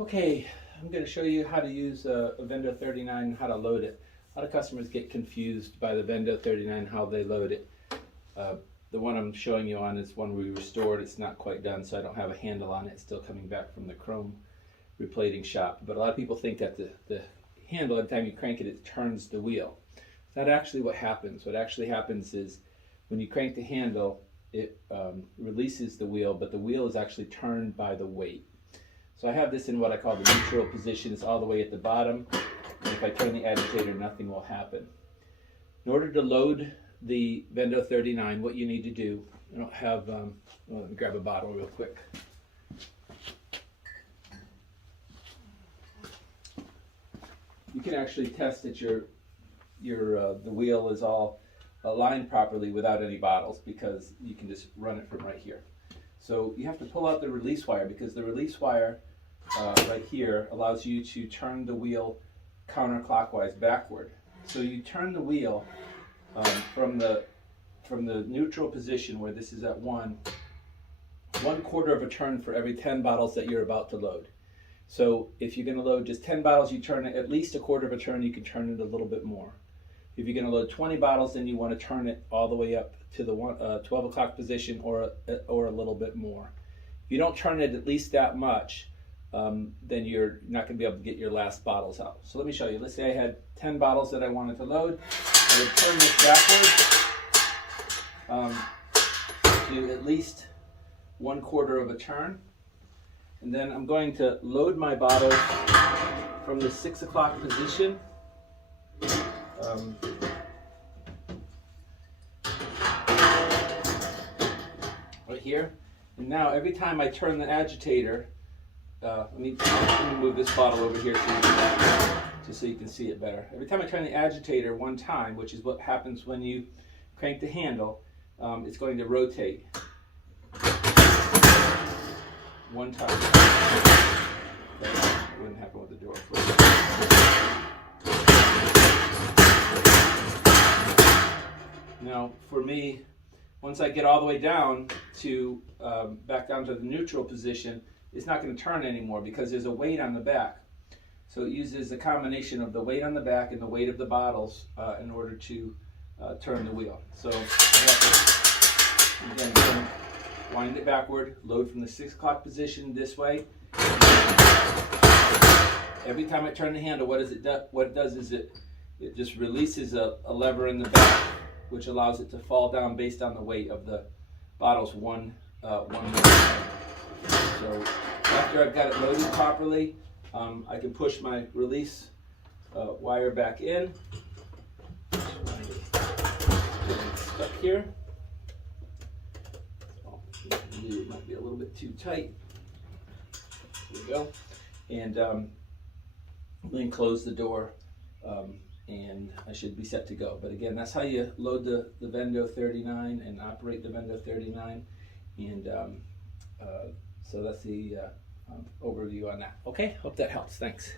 Okay, I'm going to show you how to use a Vendo 39 and how to load it. A lot of customers get confused by the Vendo 39, how they load it. The one I'm showing you on is one we restored. It's not quite done, so I don't have a handle on it. It's still coming back from the chrome replating shop. But a lot of people think that the handle, every time you crank it, it turns the wheel. It's not actually what happens. What actually happens is when you crank the handle, it releases the wheel, but the wheel is actually turned by the weight. So I have this in what I call the neutral position. It's all the way at the bottom. And if I turn the agitator, nothing will happen. In order to load the Vendo 39, what you need to do, I don't have, well, let me grab a bottle real quick. You can actually test that the wheel is all aligned properly without any bottles, because you can just run it from right here. So you have to pull out the release wire, because the release wire right here allows you to turn the wheel counterclockwise backward. So you turn the wheel from the neutral position, where this is at 1/4 of a turn for every 10 bottles that you're about to load. So if you're going to load just 10 bottles, you turn it at least 1/4 of a turn. You can turn it a little bit more. If you're going to load 20 bottles, then you want to turn it all the way up to the 12 o'clock position, or a little bit more. If you don't turn it at least that much, then you're not going to be able to get your last bottles out. So let me show you. Let's say I had 10 bottles that I wanted to load. I would turn this backwards to at least 1/4 of a turn. And then I'm going to load my bottles from the 6 o'clock position. Right here. And now every time I turn the agitator, let me move this bottle over here just so you can see it better. Every time I turn the agitator one time, which is what happens when you crank the handle, it's going to rotate one time. That wouldn't happen with the door closed. Now, for me, once I get all the way down to back down to the neutral position, it's not going to turn anymore, because there's a weight on the back. So it uses a combination of the weight on the back and the weight of the bottles in order to turn the wheel. So I have to, again, wind it backward, load from the 6 o'clock position this way. Every time I turn the handle, what it does is it just releases a lever in the back, which allows it to fall down based on the weight of the bottles one minute. So after I've got it loaded properly, I can push my release wire back in. Stuck here. It might be a little bit too tight. There we go. And then close the door, and I should be set to go. But again, that's how you load the Vendo 39 and operate the Vendo 39. And so that's the overview on that. Okay, hope that helps. Thanks.